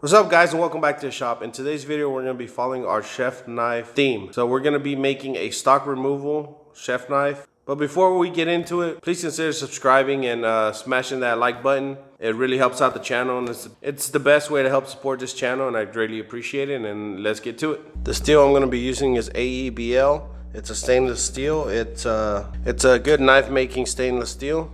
What's up, guys, and welcome back to the shop. In today's video, we're going to be following our chef knife theme. So we're going to be making a stock removal chef knife. But before we get into it, please consider subscribing and smashing that like button. It really helps out the channel, and it's the best way to help support this channel, and I greatly appreciate it. And let's get to it. The steel I'm going to be using is AEB-L. It's a stainless steel. It's a good knife making stainless steel.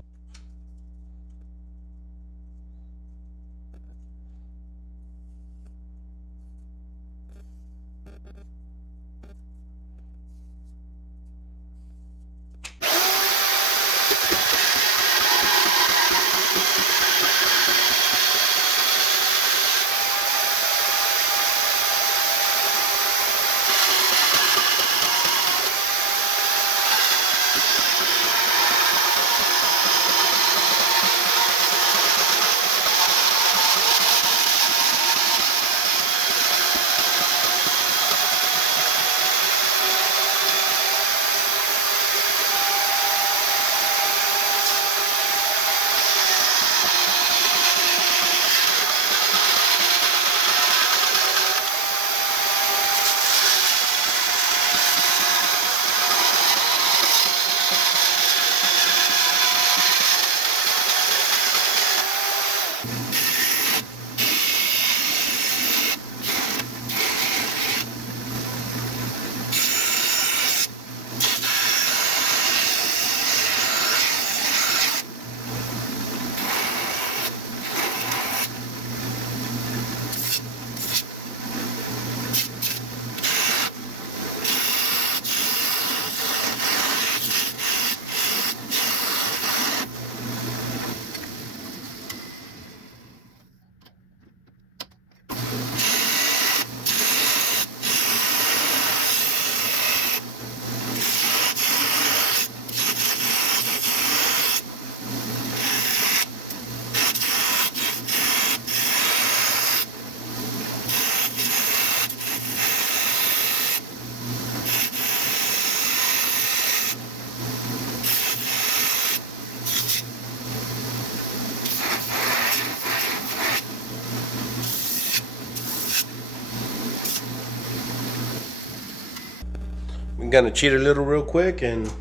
I'm gonna cheat a little real quick and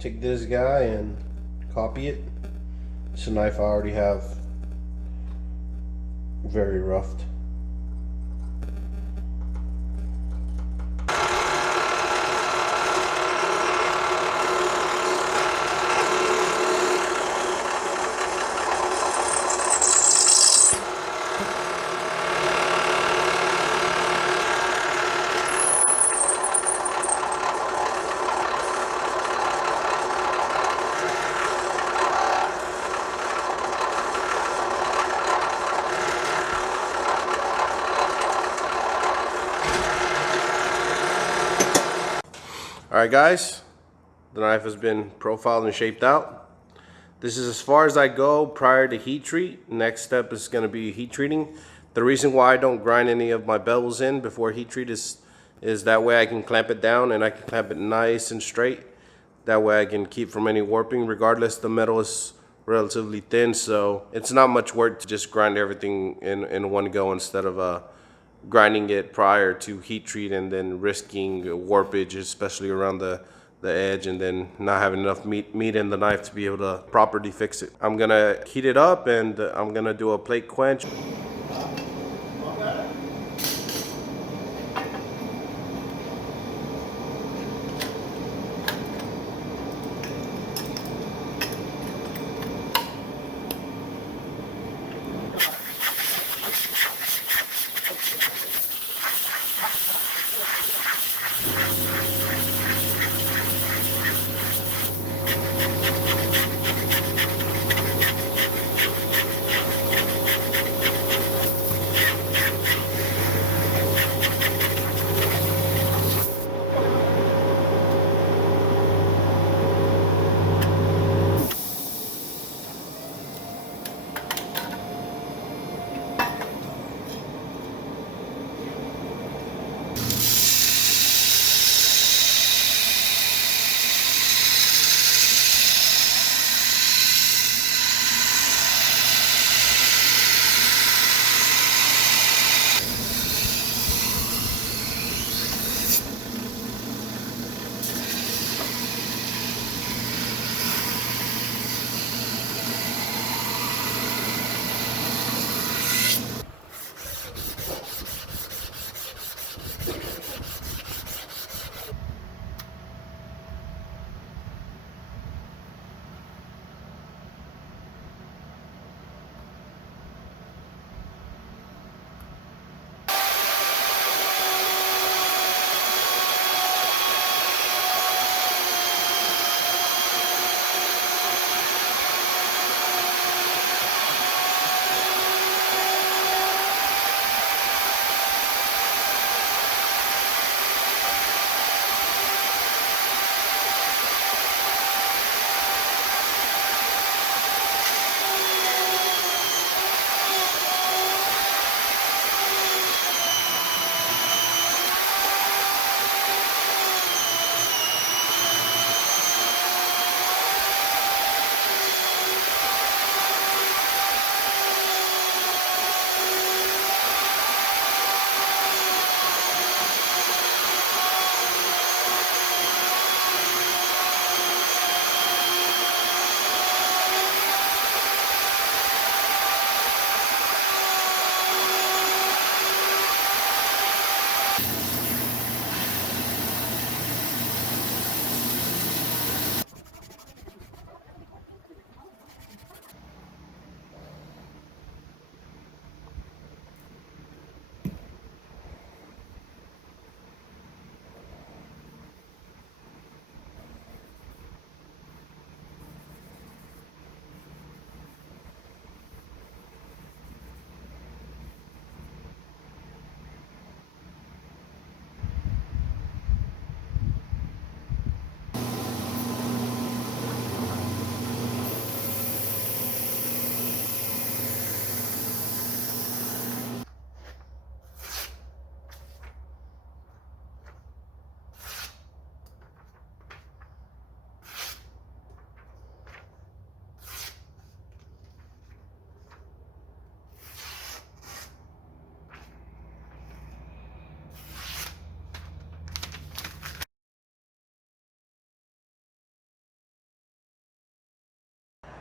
take this guy and copy it. It's a knife I already have very roughed. Alright, guys, the knife has been profiled and shaped out. This is as far as I go prior to heat treat. Next step is going to be heat treating. The reason why I don't grind any of my bevels in before heat treat is that way I can clamp it down and I can clamp it nice and straight. That way I can keep from any warping. Regardless, the metal is relatively thin, so it's not much work to just grind everything in one go instead of grinding it prior to heat treat and then risking warpage, especially around the edge, and then not having enough meat in the knife to be able to properly fix it. I'm gonna heat it up and I'm gonna do a plate quench.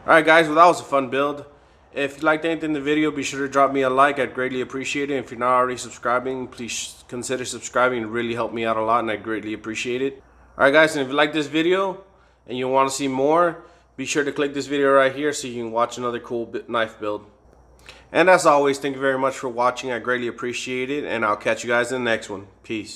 Alright guys, well that was a fun build. If you liked anything in the video, be sure to drop me a like. I'd greatly appreciate it. If you're not already subscribing, please consider subscribing. It really helped me out a lot and I greatly appreciate it. Alright guys, and if you like this video and you want to see more, be sure to click this video right here so you can watch another cool knife build. And as always, thank you very much for watching. I greatly appreciate it, and I'll catch you guys in the next one. Peace.